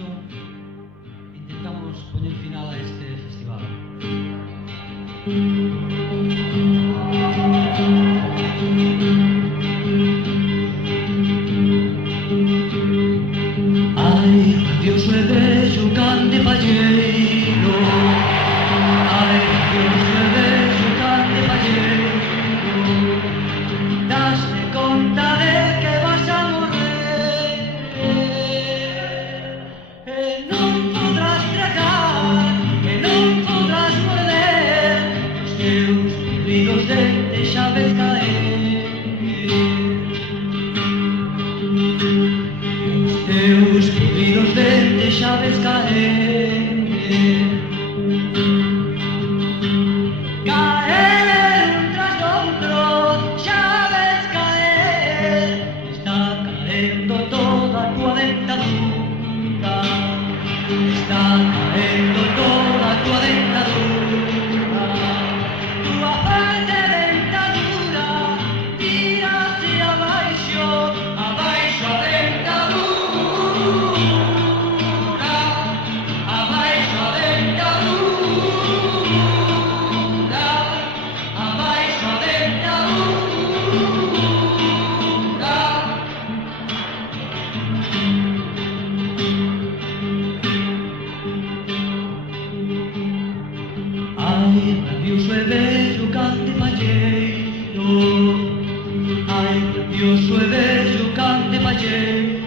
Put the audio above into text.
canción intentamos poñer final a este festival. Ai, Dios me bello cante palleiro. Ai, Dios me bello cante palleiro. Dasme conta de que vas a morrer e non podrás tragar, e non podrás morder. Os teus compridos dentes xa ves caer. Teus compridos dentes xa ves caer. Caer un tras outro, xa ves caer. Está caendo toda a tua dentadura. Está caendo toda a tua dentadura. Tua parte dentadura tírase abaixo, abaixo a dentadura. Ai, Dios é bello cante palleiro. Ai, Dios é bello cante palleiro.